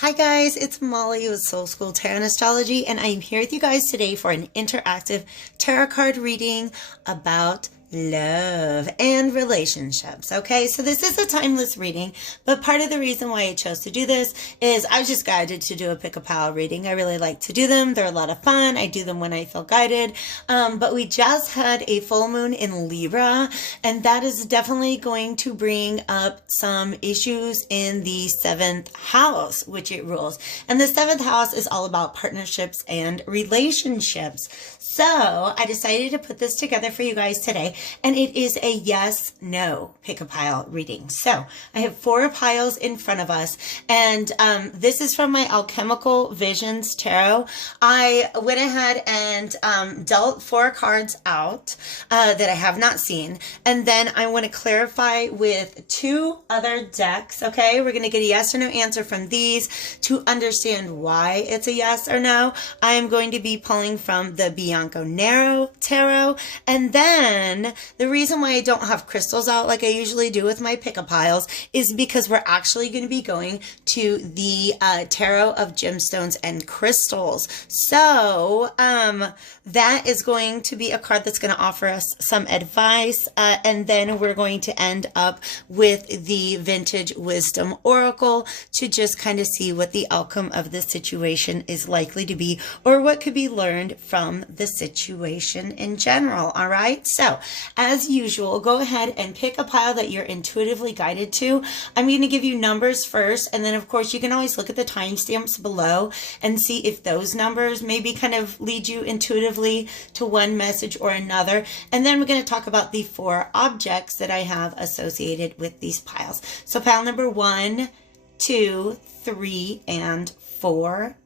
Hi guys, it's Molly with Soul School Tarot and Astrology, and I'm here with you guys today for an interactive tarot card reading about love and relationships. Okay, so this is a timeless reading, but part of the reason why I chose to do this is I was just guided to do a pick a pile reading. I really like to do them. They're a lot of fun. I do them when I feel guided. But we just had a full moon in Libra, and that is definitely going to bring up some issues in the seventh house, which it rules. And the seventh house is all about partnerships and relationships. So I decided to put this together for you guys today, and it is a yes/no pick a pile reading. So I have 4 piles in front of us, and this is from my Alchemical Visions Tarot. I went ahead and dealt 4 cards out that I have not seen, and then I want to clarify with 2 other decks. Okay, we're going to get a yes or no answer from these to understand why it's a yes or no. I am going to be pulling from the Bianco Nero Tarot, and then the reason why I don't have crystals out like I usually do with my pick-a-piles is because we're actually going to be going to the Tarot of Gemstones and Crystals. So that is going to be a card that's going to offer us some advice, and then we're going to end up with the Vintage Wisdom Oracle to just kind of see what the outcome of the situation is likely to be, or what could be learned from the situation in general. All right, so as usual, go ahead and pick a pile that you're intuitively guided to. I'm going to give you numbers first, and then of course you can always look at the timestamps below and see if those numbers maybe kind of lead you intuitively to one message or another. And then we're going to talk about the 4 objects that I have associated with these piles. So pile number 1, 2, 3, and 4.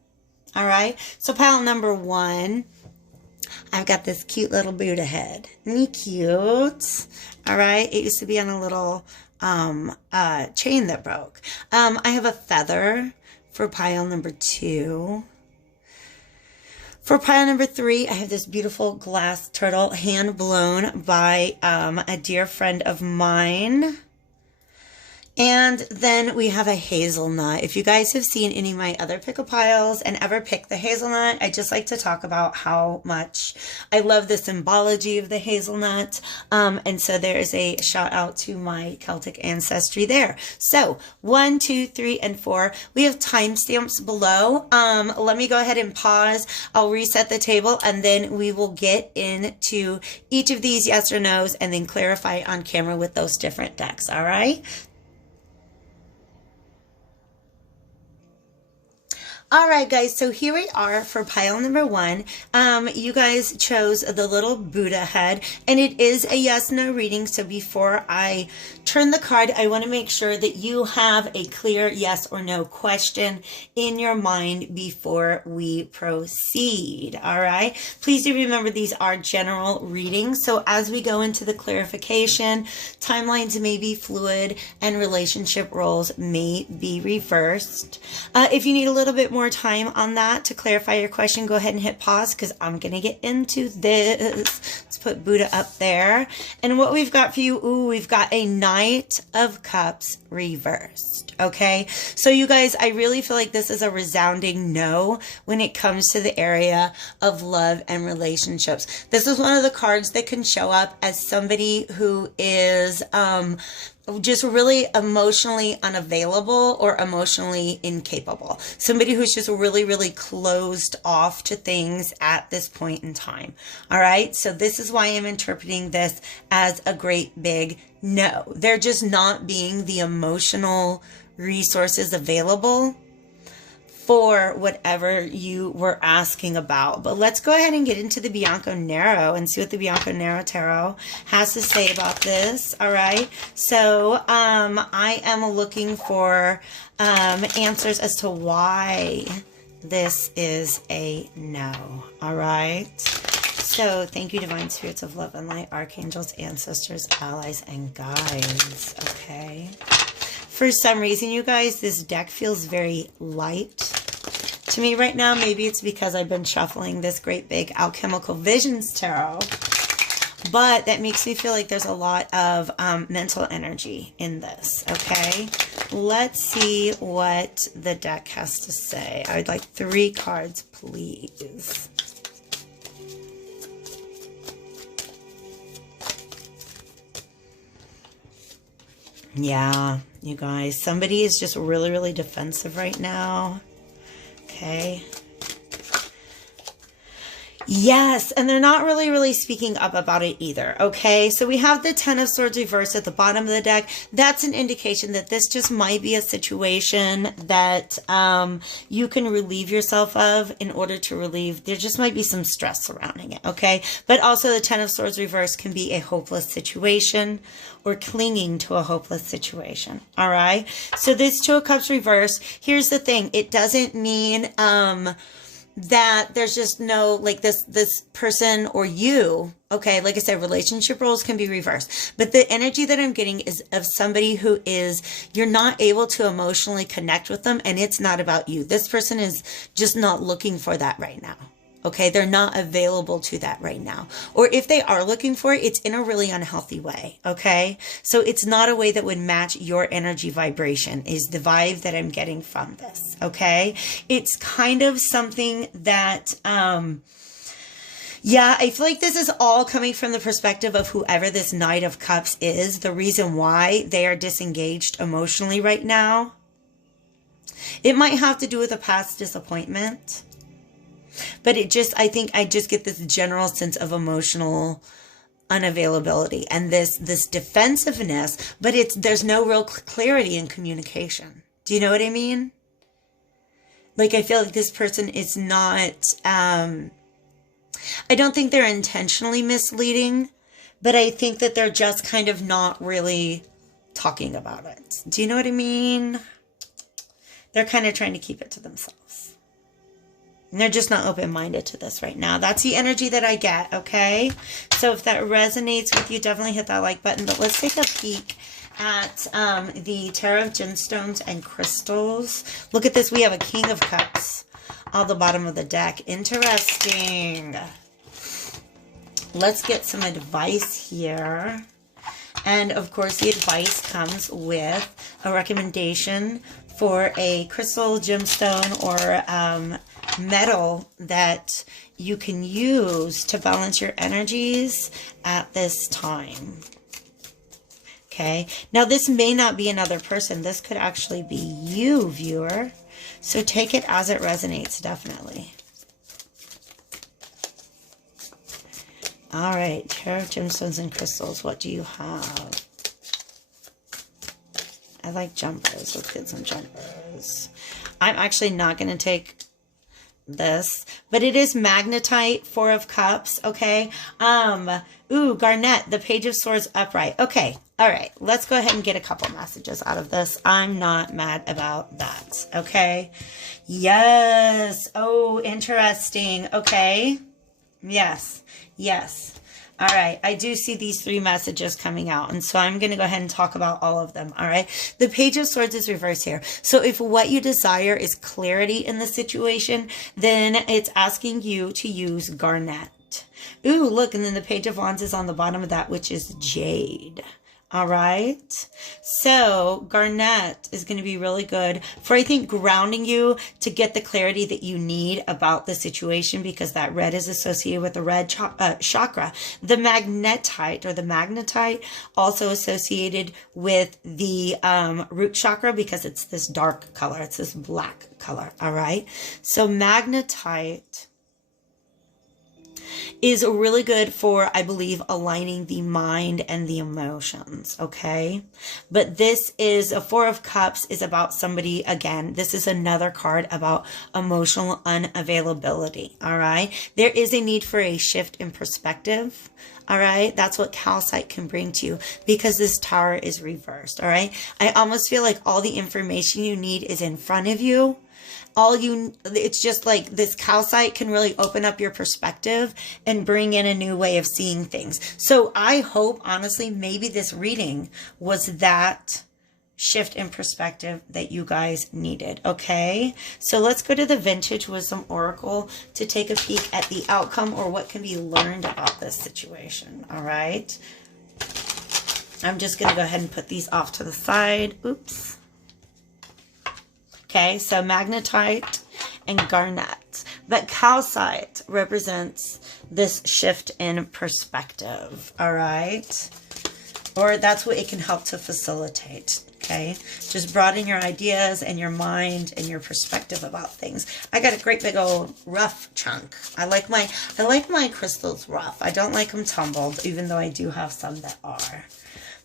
All right, so pile number 1, I've got this cute little Buddha head. Isn't he cute? All right, it used to be on a little chain that broke. I have a feather for pile number 2. For pile number 3, I have this beautiful glass turtle hand blown by a dear friend of mine. And then we have a hazelnut. If you guys have seen any of my other pick-a-piles and ever picked the hazelnut, I just like to talk about how much I love the symbology of the hazelnut. And so there is a shout out to my Celtic ancestry there. So 1, 2, 3, and 4. We have timestamps below. Let me go ahead and pause. I'll reset the table, and then we will get into each of these yes or no's and then clarify on camera with those different decks. All right. All right, guys, so here we are for pile number 1. You guys chose the little Buddha head, and it is a yes/no reading. So before I turn the card, I want to make sure that you have a clear yes or no question in your mind before we proceed. All right, please do remember these are general readings. So as we go into the clarification, timelines may be fluid and relationship roles may be reversed. If you need a little bit more time on that to clarify your question, go ahead and hit pause because I'm going to get into this. Let's put Buddha up there. And what we've got for you, we've got a Knight of Cups reversed. Okay, so you guys, I really feel like this is a resounding no when it comes to the area of love and relationships. This is one of the cards that can show up as somebody who is just really emotionally unavailable or emotionally incapable. Somebody who's just really, really closed off to things at this point in time. All right. So this is why I'm interpreting this as a great big no. They're just not being the emotional resources available for whatever you were asking about. But let's go ahead and get into the Bianco Nero and see what the Bianco Nero Tarot has to say about this. All right, so I am looking for answers as to why this is a no. All right, so thank you, divine spirits of love and light, archangels, ancestors, allies, and guides. Okay, for some reason, you guys, this deck feels very light to me right now. Maybe it's because I've been shuffling this great big Alchemical Visions Tarot, but that makes me feel like there's a lot of mental energy in this. Okay, let's see what the deck has to say. I'd like 3 cards, please. Yeah, you guys, somebody is just really, really defensive right now. Okay. Yes, and they're not really, really speaking up about it either, okay? So we have the Ten of Swords reversed at the bottom of the deck. That's an indication that this just might be a situation that you can relieve yourself of in order to relieve. There just might be some stress surrounding it, okay? But also the Ten of Swords reversed can be a hopeless situation or clinging to a hopeless situation, all right? So this Two of Cups reversed, here's the thing. It doesn't mean that there's just no, like, this person or you, okay, like I said, relationship roles can be reversed, but the energy that I'm getting is of somebody who is, you're not able to emotionally connect with them, and it's not about you. This person is just not looking for that right now. Okay, they're not available to that right now. Or if they are looking for it, it's in a really unhealthy way, okay? So it's not a way that would match your energy vibration, is the vibe that I'm getting from this, okay? It's kind of something that, yeah, I feel like this is all coming from the perspective of whoever this Knight of Cups is, the reason why they are disengaged emotionally right now. It might have to do with a past disappointment. But it just, I think I just get this general sense of emotional unavailability and this defensiveness, but there's no real clarity in communication. Do you know what I mean? Like, I feel like this person is not, I don't think they're intentionally misleading, but I think that they're just kind of not really talking about it. Do you know what I mean? They're kind of trying to keep it to themselves. And they're just not open-minded to this right now. That's the energy that I get, okay? So if that resonates with you, definitely hit that like button. But let's take a peek at the Tarot of Gemstones and Crystals. Look at this. We have a King of Cups on the bottom of the deck. Interesting. Let's get some advice here. And, of course, the advice comes with a recommendation for a crystal, gemstone, or metal that you can use to balance your energies at this time. Okay, now this may not be another person. This could actually be you, viewer. So take it as it resonates, definitely. All right, Tarot of Gemstones and Crystals. What do you have? I like jumpers. Let's get some jumpers. I'm actually not going to take this, but it is magnetite, 4 of Cups, okay? Ooh, garnet, the Page of Swords upright. Okay, all right, let's go ahead and get a couple messages out of this. I'm not mad about that, okay? Yes. Oh, interesting. Okay. Yes. Yes. All right, I do see these 3 messages coming out, and so I'm going to go ahead and talk about all of them, all right? The Page of Swords is reversed here. So if what you desire is clarity in the situation, then it's asking you to use garnet. Ooh, look, and then the Page of Wands is on the bottom of that, which is jade. All right, so garnet is going to be really good for, I think, grounding you to get the clarity that you need about the situation, because that red is associated with the red chakra. The magnetite, or the magnetite, also associated with the root chakra, because it's this dark color. It's this black color, all right? So magnetite is really good for, I believe, aligning the mind and the emotions, okay? But this is a 4 of Cups is about somebody, again, this is another card about emotional unavailability, all right? There is a need for a shift in perspective, all right? That's what calcite can bring to you, because this Tower is reversed, all right? I almost feel like all the information you need is in front of you. It's just like this calcite can really open up your perspective and bring in a new way of seeing things. So I hope, honestly, maybe this reading was that shift in perspective that you guys needed, okay? So let's go to the Vintage Wisdom Oracle to take a peek at the outcome, or what can be learned about this situation, all right? I'm just going to go ahead and put these off to the side. Oops. Okay, so magnetite and garnet. But calcite represents this shift in perspective, all right? Or that's what it can help to facilitate, okay? Just broaden your ideas and your mind and your perspective about things. I got a great big old rough chunk. I like my crystals rough. I don't like them tumbled, even though I do have some that are.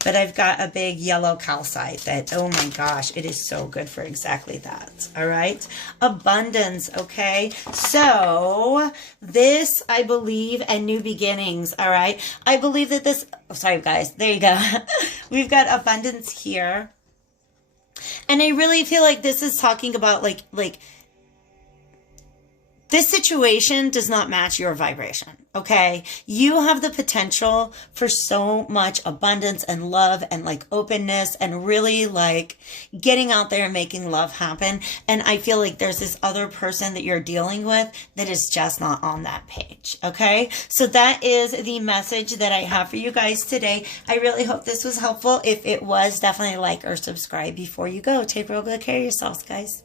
But I've got a big yellow calcite that, oh my gosh, it is so good for exactly that. All right. Abundance. Okay. So this, I believe, and new beginnings. All right. I believe that this, oh, sorry guys, there you go. We've got abundance here. And I really feel like this is talking about like, this situation does not match your vibration, okay? You have the potential for so much abundance and love and like openness and really like getting out there and making love happen. And I feel like there's this other person that you're dealing with that is just not on that page, okay? So that is the message that I have for you guys today. I really hope this was helpful. If it was, definitely like or subscribe before you go. Take real good care of yourselves, guys.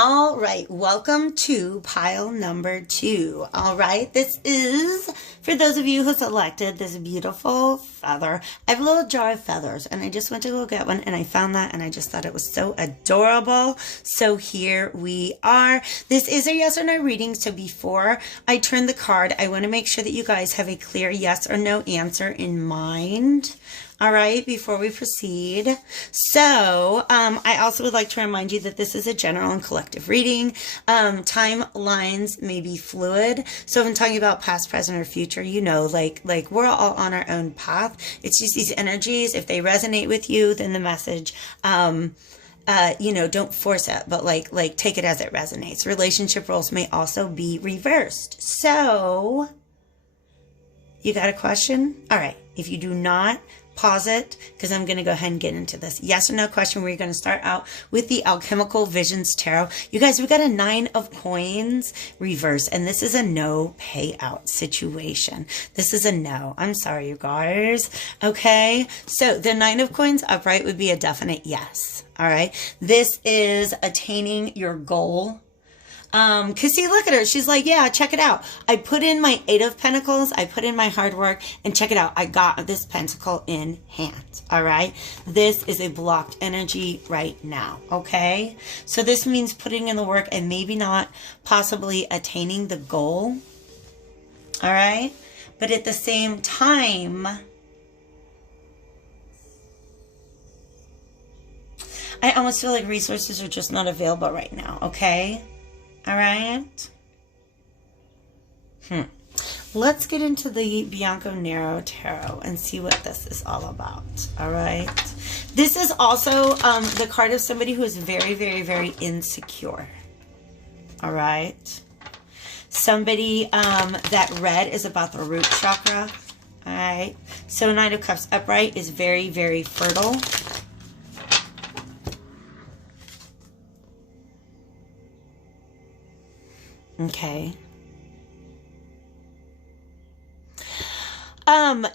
All right, welcome to pile number 2. All right, this is for those of you who selected this beautiful feather. I have a little jar of feathers and I just went to go get one and I found that and I just thought it was so adorable. So here we are. This is a yes or no reading. So before I turn the card, I want to make sure that you guys have a clear yes or no answer in mind. All right, before we proceed. So, I also would like to remind you that this is a general and collective reading. Timelines may be fluid. So if I'm talking about past, present, or future, you know, like we're all on our own path. It's just these energies. If they resonate with you, then the message, you know, don't force it, but like take it as it resonates. Relationship roles may also be reversed. So, you got a question? All right. If you do not, pause it, because I'm going to go ahead and get into this yes or no question. We're going to start out with the Alchemical Visions Tarot. You guys, we got a 9 of Coins reverse, and this is a no payout situation. This is a no. I'm sorry, you guys. Okay, so the 9 of Coins upright would be a definite yes. All right, this is attaining your goal. Cause see, look at her. She's like, yeah, check it out. I put in my 8 of Pentacles. I put in my hard work and check it out. I got this pentacle in hand. All right. This is a blocked energy right now. Okay. So this means putting in the work and maybe not possibly attaining the goal. All right. But at the same time, I almost feel like resources are just not available right now. Okay. All right. Let's get into the Bianco Nero Tarot and see what this is all about. All right. This is also the card of somebody who is very, very, very insecure. All right. Somebody, that red is about the root chakra. All right. So 9 of Cups upright is very, very fertile. Okay.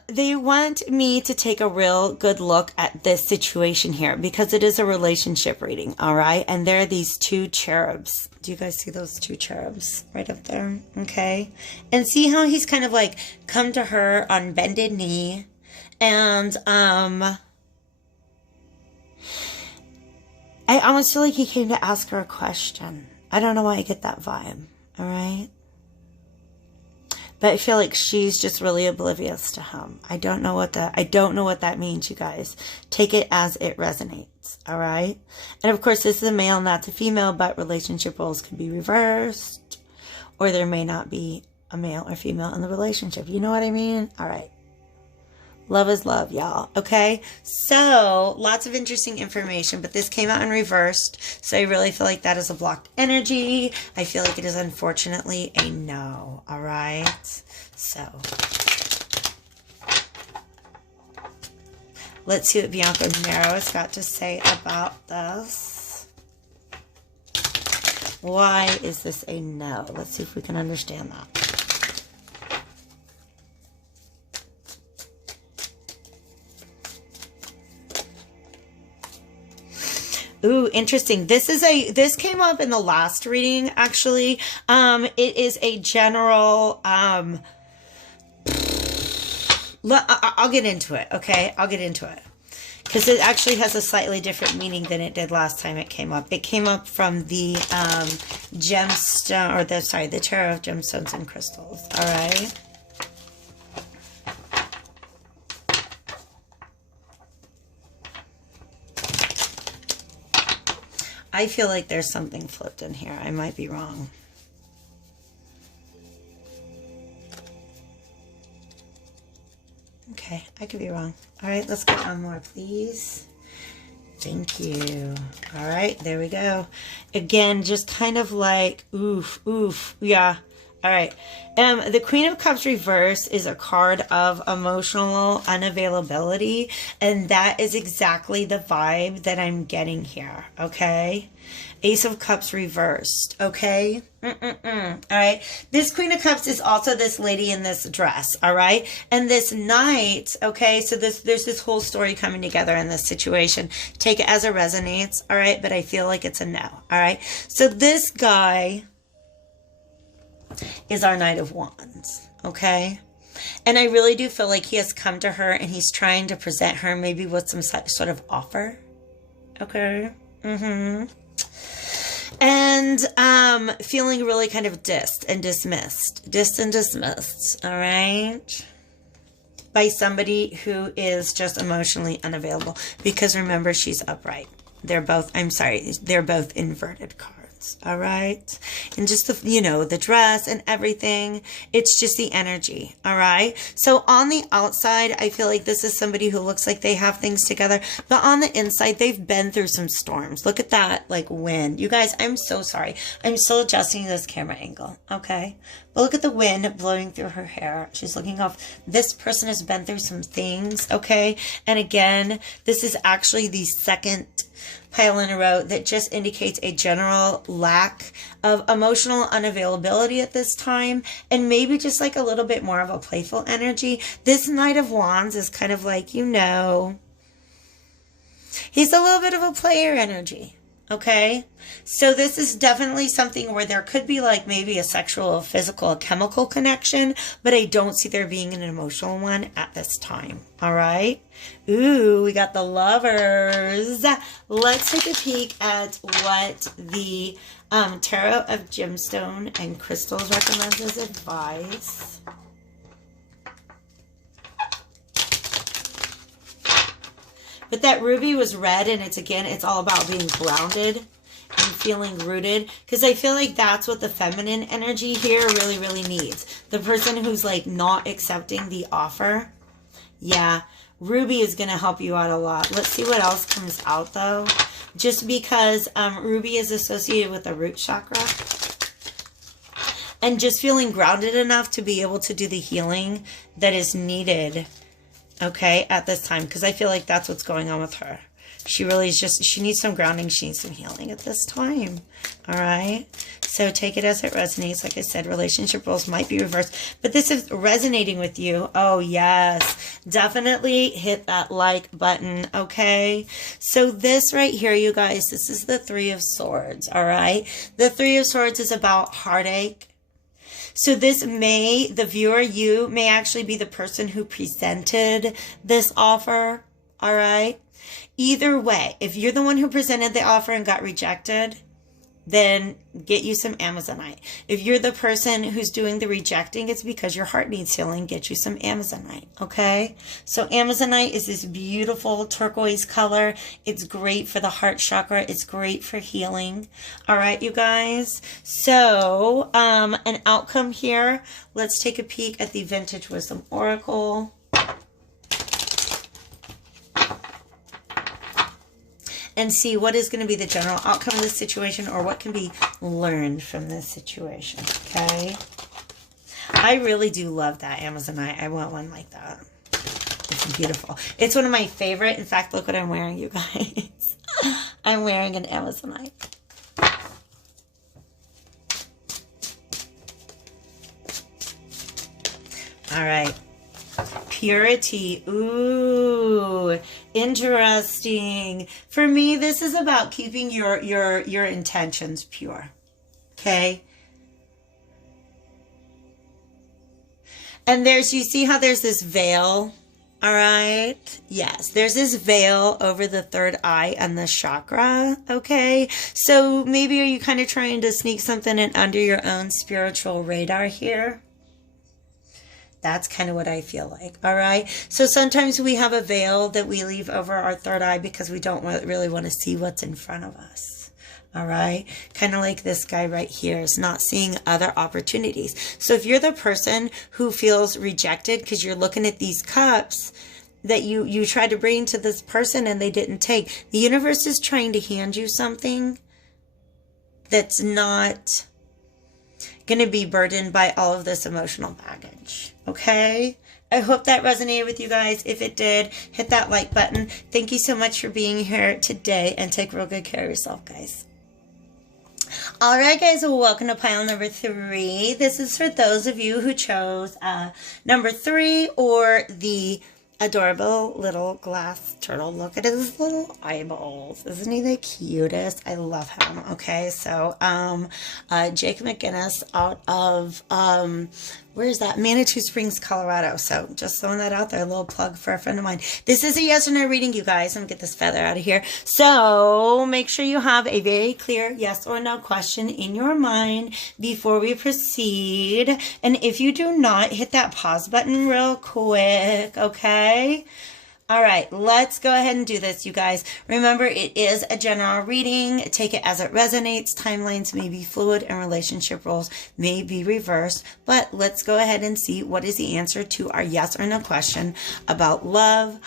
They want me to take a real good look at this situation here because it is a relationship reading, all right? And there are these 2 cherubs. Do you guys see those 2 cherubs right up there? Okay. And see how he's kind of like come to her on bended knee and, I almost feel like he came to ask her a question. I don't know why I get that vibe. All right. But I feel like she's just really oblivious to him. I don't know what that means, you guys. Take it as it resonates. All right. And of course, this is a male, not a female, but relationship roles can be reversed, or there may not be a male or female in the relationship. You know what I mean? All right. Love is love, y'all. Okay. So lots of interesting information, but this came out in reversed. So I really feel like that is a blocked energy. I feel like it is unfortunately a no. All right. So let's see what Bianco Nero has got to say about this. Why is this a no? Let's see if we can understand that. Ooh, interesting. This came up in the last reading, actually. It is a general, I'll get into it, okay? I'll get into it. Because it actually has a slightly different meaning than it did last time it came up. It came up from the gemstone, or the Tarot of Gemstones and Crystals, all right? I feel like there's something flipped in here. I might be wrong. Okay, I could be wrong. All right, let's get one more, please. Thank you. All right, there we go. Again, just kind of like, oof, oof. Yeah. All right. The Queen of Cups reverse is a card of emotional unavailability, and that is exactly the vibe that I'm getting here, okay? Ace of Cups reversed, okay? All right. This Queen of Cups is also this lady in this dress, all right? And this Knight, okay? So there's this whole story coming together in this situation. Take it as it resonates, all right? But I feel like it's a no, all right? So this guy is our Knight of Wands, okay? And I really do feel like he has come to her and he's trying to present her maybe with some sort of offer, okay? And feeling really kind of dissed and dismissed, all right? By somebody who is just emotionally unavailable. Because remember, she's upright. They're both inverted cards. All right. And just the, the dress and everything. It's just the energy. All right. So on the outside, I feel like this is somebody who looks like they have things together, but on the inside, they've been through some storms. Look at that, like wind. You guys, I'm so sorry. I'm still adjusting this camera angle. Okay. But look at the wind blowing through her hair. She's looking off. This person has been through some things. Okay. And again, this is actually the second pile in a row that just indicates a general lack of emotional unavailability at this time, and maybe just like a little bit more of a playful energy. This Knight of Wands is kind of like, he's a little bit of a player energy. Okay, so this is definitely something where there could be like maybe a sexual, a physical, a chemical connection, but I don't see there being an emotional one at this time. All right. Ooh, we got the Lovers. Let's take a peek at what the Tarot of Gemstone and Crystals recommends as advice. But that ruby was red, and it's all about being grounded and feeling rooted. Because I feel like that's what the feminine energy here really, really needs. The person who's like not accepting the offer. Yeah, ruby is going to help you out a lot. Let's see what else comes out though. Just because ruby is associated with the root chakra. And just feeling grounded enough to be able to do the healing that is needed. Okay, at this time, because I feel like that's what's going on with her. She really is she needs some grounding. She needs some healing at this time. All right. So take it as it resonates. Like I said, relationship roles might be reversed, but this is resonating with you. Oh, yes. Definitely hit that like button. Okay. So this right here, you guys, this is the Three of Swords. All right. The Three of Swords is about heartache. So the viewer, you may actually be the person who presented this offer, all right? Either way, if you're the one who presented the offer and got rejected, then get you some Amazonite. If you're the person who's doing the rejecting, it's because your heart needs healing. Get you some Amazonite, okay? So Amazonite is this beautiful turquoise color. It's great for the heart chakra. It's great for healing. All right, you guys. So an outcome here. Let's take a peek at the Vintage Wisdom Oracle. And see what is going to be the general outcome of this situation, or what can be learned from this situation, okay? I really do love that Amazonite. I want one like that. It's beautiful. It's one of my favorite. In fact, look what I'm wearing, you guys. I'm wearing an Amazonite. All right. Purity. Ooh. Interesting. For me, this is about keeping your intentions pure. Okay? And you see how there's this veil? All right. Yes, there's this veil over the third eye and the chakra. Okay. So maybe are you kind of trying to sneak something in under your own spiritual radar here? That's kind of what I feel like. All right. So sometimes we have a veil that we leave over our third eye because we don't really want to see what's in front of us. All right. Kind of like this guy right here is not seeing other opportunities. So if you're the person who feels rejected because you're looking at these cups that you tried to bring to this person and they didn't take, the universe is trying to hand you something that's not going to be burdened by all of this emotional baggage. Okay. I hope that resonated with you guys. If it did, hit that like button. Thank you so much for being here today, and take real good care of yourself, guys. All right, guys, welcome to pile number 3. This is for those of you who chose number 3 or the adorable little glass turtle. Look at his little eyeballs. Isn't he the cutest? I love him. Okay, so Jake McGinnis out of where is that? Manitou Springs, Colorado. So just throwing that out there, a little plug for a friend of mine. This is a yes or no reading, you guys. I'm gonna get this feather out of here. So make sure you have a very clear yes or no question in your mind before we proceed. And if you do not, hit that pause button real quick, okay? All right, let's go ahead and do this, you guys. Remember, it is a general reading. Take it as it resonates. Timelines may be fluid and relationship roles may be reversed. But let's go ahead and see what is the answer to our yes or no question about love.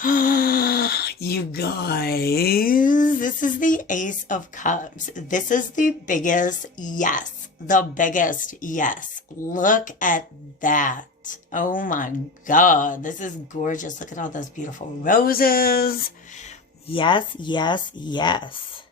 You guys, this is the Ace of Cups. This is the biggest yes. The biggest yes. Look at that. Oh my God, this is gorgeous. Look at all those beautiful roses. Yes, yes, yes.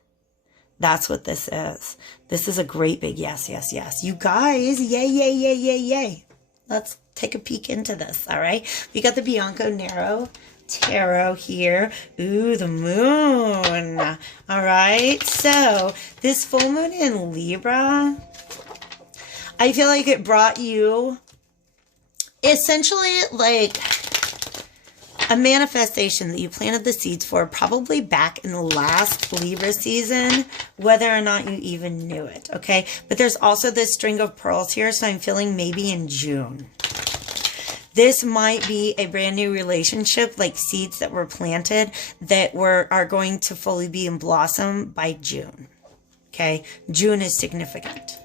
That's what this is. This is a great big yes, yes, yes. You guys, yay, yay, yay, yay, yay. Let's take a peek into this, all right? We got the Bianco Nero Tarot here. Ooh, the moon. All right, so this full moon in Libra, I feel like it brought you essentially like a manifestation that you planted the seeds for probably back in the last Libra season, whether or not you even knew it, okay? But there's also this string of pearls here, so I'm feeling maybe in June. This might be a brand new relationship, like seeds that were planted that are going to fully be in blossom by June, okay? June is significant.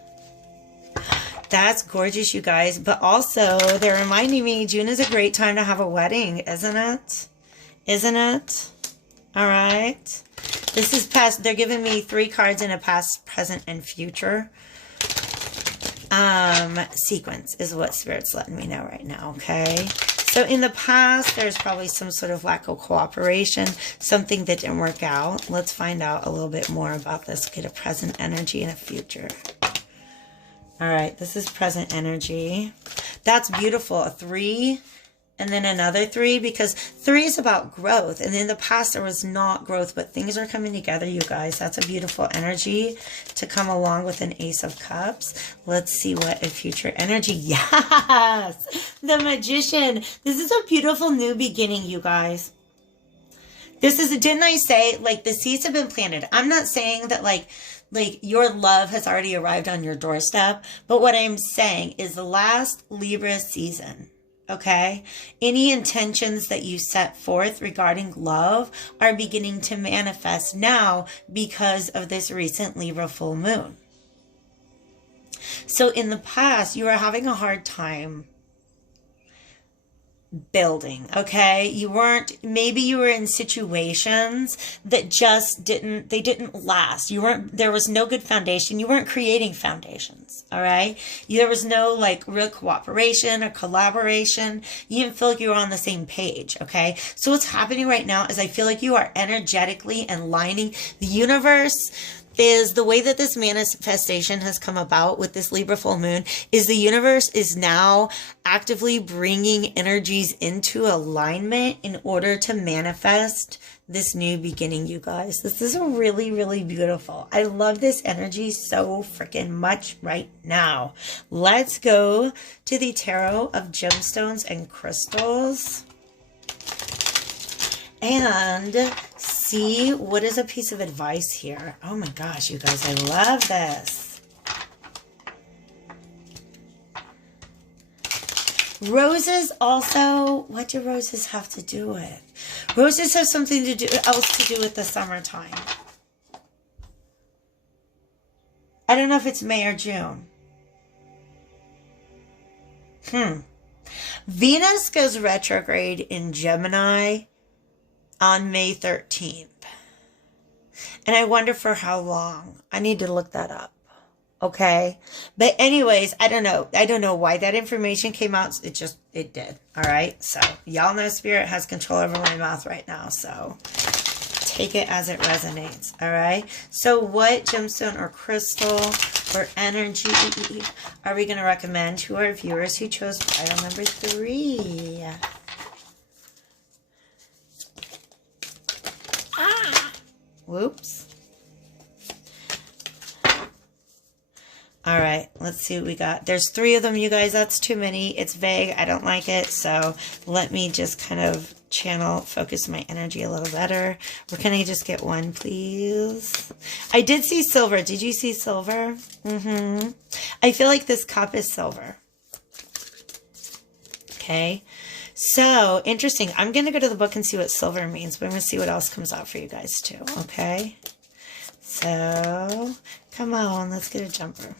That's gorgeous, you guys. But also, they're reminding me June is a great time to have a wedding, isn't it? Isn't it? All right. This is past. They're giving me 3 cards in a past, present, and future sequence is what Spirit's letting me know right now, okay? So in the past, there's probably some sort of lack of cooperation, something that didn't work out. Let's find out a little bit more about this. Get a present energy and a future. All right, this is present energy. That's beautiful. A 3 and then another 3, because 3 is about growth. And in the past, there was not growth, but things are coming together, you guys. That's a beautiful energy to come along with an Ace of Cups. Let's see what a future energy. Yes, the Magician. This is a beautiful new beginning, you guys. This is, didn't I say, like, the seeds have been planted. I'm not saying that, like your love has already arrived on your doorstep. But what I'm saying is the last Libra season, okay? Any intentions that you set forth regarding love are beginning to manifest now because of this recent Libra full moon. So in the past, you were having a hard time building, okay? Maybe you were in situations that just didn't last. There was no good foundation. You weren't creating foundations, all right? There was no like real cooperation or collaboration. You didn't feel like you were on the same page, okay? So what's happening right now is I feel like you are energetically aligning the universe. is the way that this manifestation has come about with this Libra full moon is the universe is now actively bringing energies into alignment in order to manifest this new beginning, you guys. This is really, really beautiful. I love this energy so freaking much right now. Let's go to the Tarot of Gemstones and Crystals and see what is a piece of advice here. Oh my gosh, you guys, I love this. Roses also, what do roses have to do with? Roses have something to do else to do with the summertime. I don't know if it's May or June. Venus goes retrograde in Gemini on May 13th. And I wonder for how long. I need to look that up. Okay. But anyways, I don't know. I don't know why that information came out. It did. All right. So y'all know Spirit has control over my mouth right now. So take it as it resonates. All right. So what gemstone or crystal or energy are we going to recommend to our viewers who chose pile number 3? Whoops. All right, let's see what we got. There's 3 of them, you guys. That's too many. It's vague. I don't like it. So let me just kind of focus my energy a little better. Or can I just get 1, please? I did see silver. Did you see silver? I feel like this cup is silver. Okay. So, interesting. I'm going to go to the book and see what silver means, but I'm going to see what else comes out for you guys too, okay? So, come on, let's get a jumper.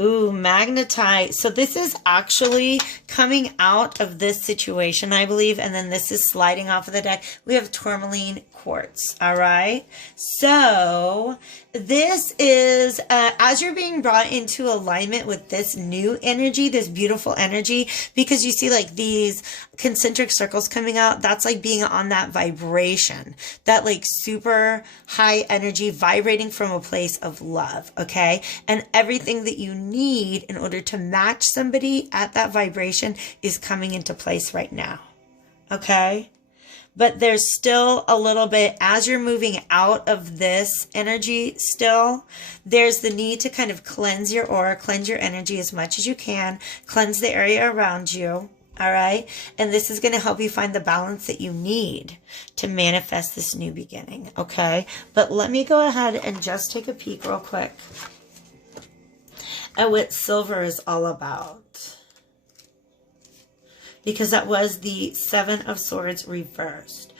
Ooh, magnetite. So this is actually coming out of this situation, I believe, and then this is sliding off of the deck. We have tourmaline quartz, all right? So this is, as you're being brought into alignment with this new energy, this beautiful energy, because you see like these concentric circles coming out, that's like being on that vibration, that like super high energy vibrating from a place of love, okay? And everything that you need in order to match somebody at that vibration is coming into place right now, okay? But there's still a little bit, as you're moving out of this energy still, there's the need to kind of cleanse your aura, cleanse your energy as much as you can, cleanse the area around you, all right? And this is going to help you find the balance that you need to manifest this new beginning, okay? But let me go ahead and just take a peek real quick at what silver is all about. Because that was the 7 of Swords reversed.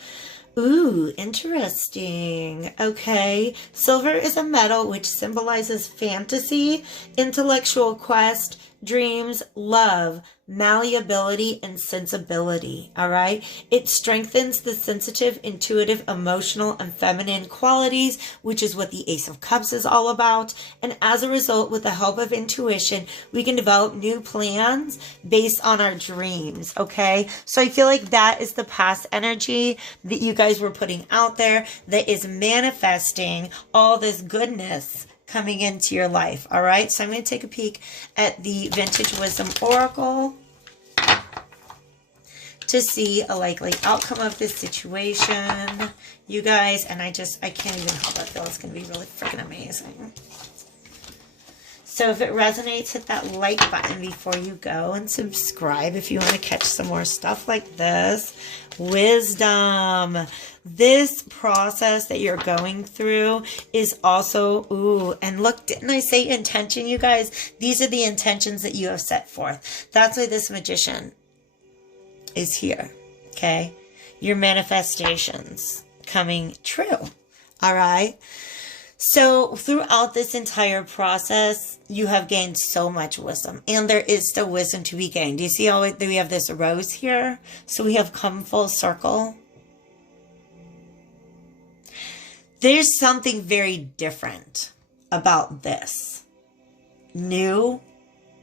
Ooh, interesting. Okay. Silver is a metal which symbolizes fantasy, intellectual quest, dreams, love, malleability, and sensibility. All right. It strengthens the sensitive, intuitive, emotional, and feminine qualities, which is what the Ace of Cups is all about. And as a result, with the help of intuition, we can develop new plans based on our dreams. Okay. So I feel like that is the past energy that you guys were putting out there that is manifesting all this goodness coming into your life. All right. So I'm going to take a peek at the Vintage Wisdom Oracle to see a likely outcome of this situation, you guys. And I can't even help but feel it's going to be really freaking amazing. So if it resonates, hit that like button before you go and subscribe if you want to catch some more stuff like this. Wisdom. This process that you're going through is also, ooh, and look, didn't I say intention, you guys? These are the intentions that you have set forth. That's why this Magician is here, okay? Your manifestations coming true, all right? So throughout this entire process, you have gained so much wisdom, and there is still wisdom to be gained. Do you see how we have this rose here? So we have come full circle. There's something very different about this. New,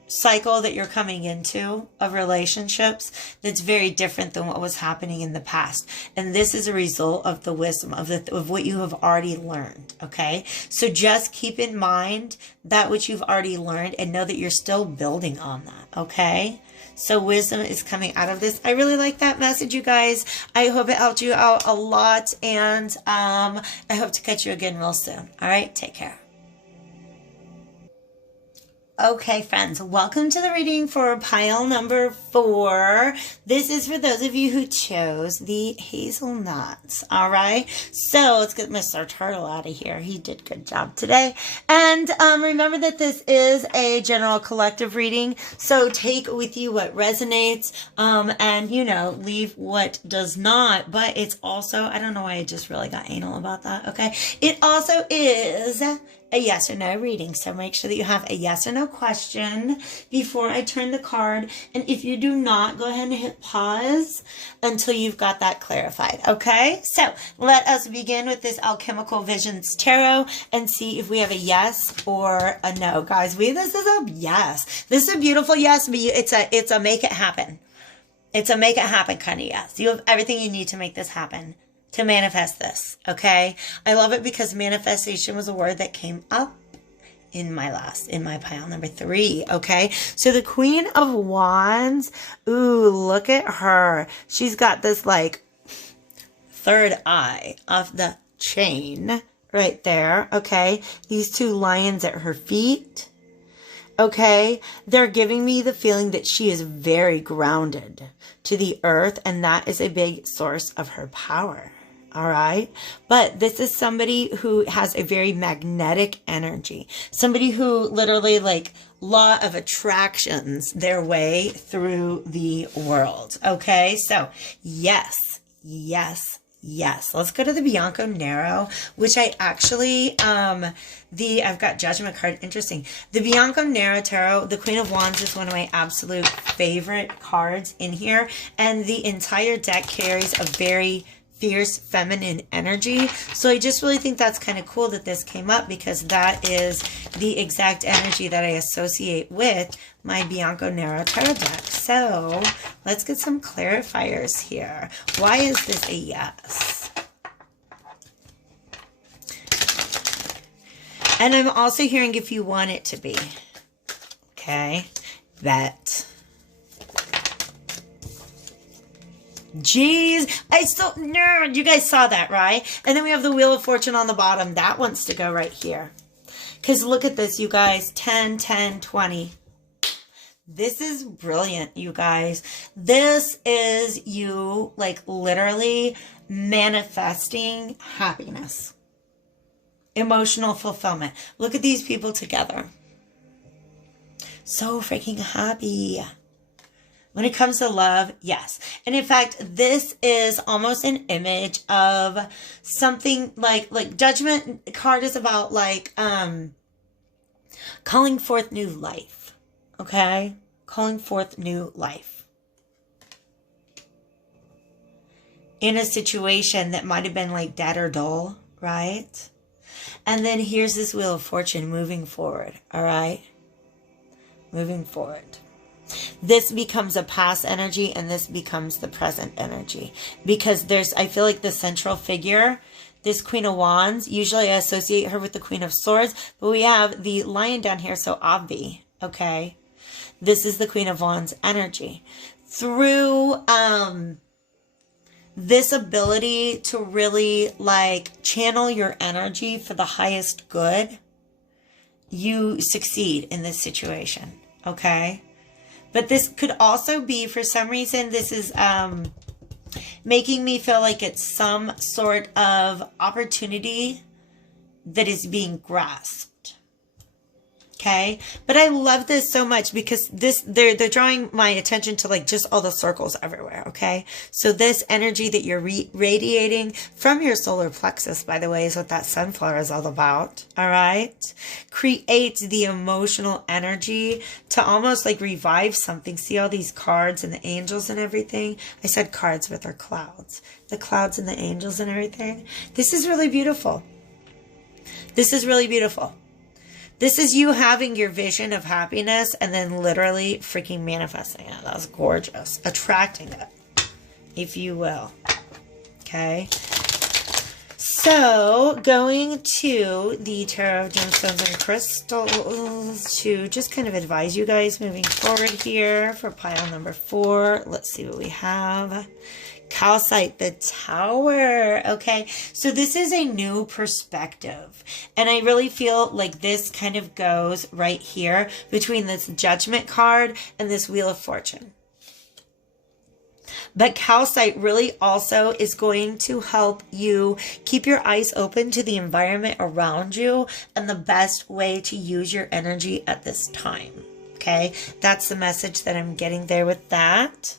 cycle that you're coming into of relationships that's very different than what was happening in the past. And this is a result of the wisdom of what you have already learned. Okay. So just keep in mind that which you've already learned and know that you're still building on that. Okay. So wisdom is coming out of this. I really like that message, you guys. I hope it helped you out a lot. And I hope to catch you again real soon. All right. Take care. Okay, friends, welcome to the reading for pile number 4. This is for those of you who chose the hazelnuts. All right, so let's get Mr. Turtle out of here. He did a good job today. And remember that this is a general collective reading, so take with you what resonates and, you know, leave what does not. But it's also, I don't know why I just really got anal about that, okay? It also is a yes or no reading. So make sure that you have a yes or no question before I turn the card. And if you do not, go ahead and hit pause until you've got that clarified. Okay, so let us begin with this Alchemical Visions Tarot and see if we have a yes or a no. Guys, this is a yes. This is a beautiful yes, but it's a make it happen. It's a make it happen kind of yes. You have everything you need to make this happen, to manifest this, okay? I love it because manifestation was a word that came up in my pile number 3, okay? So the Queen of Wands, ooh, look at her. She's got this like third eye off the chain right there, okay? These 2 lions at her feet, okay? They're giving me the feeling that she is very grounded to the earth, and that is a big source of her power. All right. But this is somebody who has a very magnetic energy. Somebody who literally like law of attractions their way through the world. Okay. So yes, yes, yes. Let's go to the Bianco Nero, which I actually, I've got Judgment card. Interesting. The Bianco Nero Tarot, the Queen of Wands is one of my absolute favorite cards in here. And the entire deck carries a very fierce feminine energy. So I just really think that's kind of cool that this came up, because that is the exact energy that I associate with my Bianco Nero tarot deck. So let's get some clarifiers here. Why is this a yes? And I'm also hearing if you want it to be. Okay. That. Jeez, no, you guys saw that, right? And then we have the Wheel of Fortune on the bottom. That wants to go right here. Because look at this, you guys. 10, 10, 20. This is brilliant, you guys. This is you, like, literally manifesting happiness. Emotional fulfillment. Look at these people together. So freaking happy. When it comes to love, yes. And in fact, this is almost an image of something like Judgment card is about like calling forth new life. Okay? Calling forth new life. In a situation that might have been like dead or dull, right? And then here's this Wheel of Fortune moving forward, all right? Moving forward. This becomes a past energy and this becomes the present energy. Because I feel like the central figure, this Queen of Wands, usually I associate her with the Queen of Swords, but we have the lion down here, so Obvi, okay? This is the Queen of Wands energy. Through this ability to really like channel your energy for the highest good, you succeed in this situation, okay? But this could also be, for some reason, this is making me feel like it's some sort of opportunity that is being grasped. Okay, but I love this so much because they're drawing my attention to like just all the circles everywhere. Okay, so this energy that you're radiating from your solar plexus, by the way, is what that sunflower is all about. All right, creates the emotional energy to almost like revive something. See all these cards and the angels and everything. I said cards, but they're clouds. The clouds and the angels and everything. This is really beautiful. This is really beautiful. This is you having your vision of happiness and then literally freaking manifesting it. That's gorgeous. Attracting it, if you will. Okay. So, going to the Tarot of Gemstones and Crystals to just kind of advise you guys moving forward here for pile number 4. Let's see what we have. Calcite, the Tower. Okay, so this is a new perspective. And I really feel like this kind of goes right here between this Judgment card and this Wheel of Fortune. But calcite really also is going to help you keep your eyes open to the environment around you and the best way to use your energy at this time. Okay, that's the message that I'm getting there with that.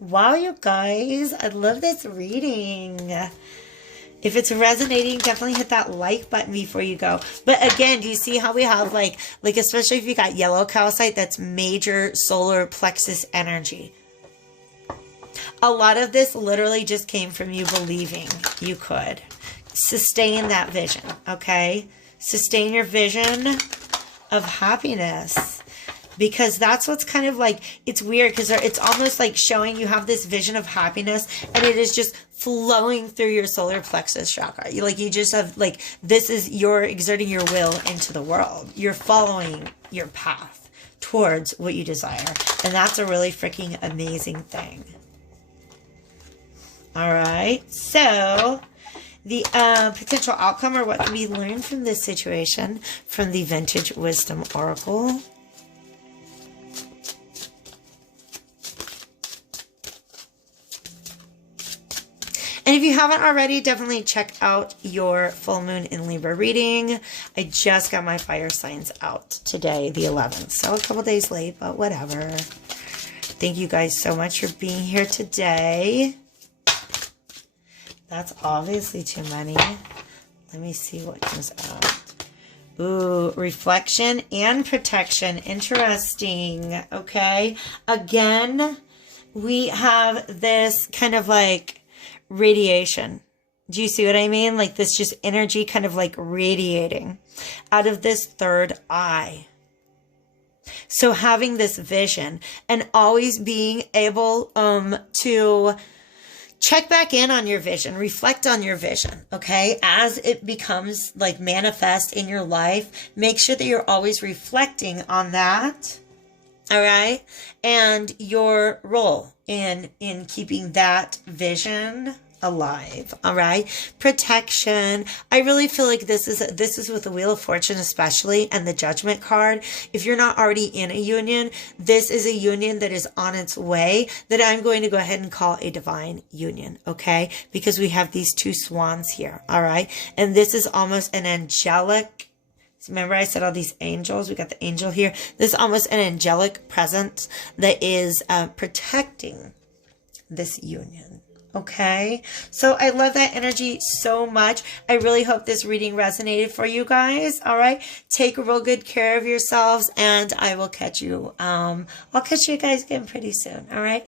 Wow, you guys, I love this reading. If it's resonating, definitely hit that like button before you go. But again, do you see how we have like especially if you got yellow calcite, that's major solar plexus energy. A lot of this literally just came from you believing you could. Sustain that vision, okay? Sustain your vision of happiness. Because that's what's kind of like, it's weird because it's almost like showing you have this vision of happiness and it is just flowing through your solar plexus chakra. You just have like, this is, you're exerting your will into the world. You're following your path towards what you desire. And that's a really freaking amazing thing. All right, so the potential outcome or what we learned from this situation from the Vintage Wisdom Oracle. And if you haven't already, definitely check out your full moon in Libra reading. I just got my fire signs out today, the 11th. So a couple days late, but whatever. Thank you guys so much for being here today. That's obviously too many. Let me see what comes out. Ooh, reflection and protection. Interesting. Okay. Again, we have this kind of like radiation. Do you see what I mean? Like this just energy kind of like radiating out of this third eye. So having this vision and always being able to check back in on your vision, reflect on your vision, okay? As it becomes like manifest in your life, make sure that you're always reflecting on that, all right? And your role in keeping that vision alive, all right? Protection. I really feel like this is with the Wheel of Fortune especially and the Judgment card. If you're not already in a union, this is a union that is on its way that I'm going to go ahead and call a divine union, okay? Because we have these two swans here, all right? And this is almost an angelic. Remember I said all these angels? We got the angel here. This is almost an angelic presence that is protecting this union. Okay, so I love that energy so much. I really hope this reading resonated for you guys. All right, take real good care of yourselves, and I will catch you. I'll catch you guys again pretty soon. All right,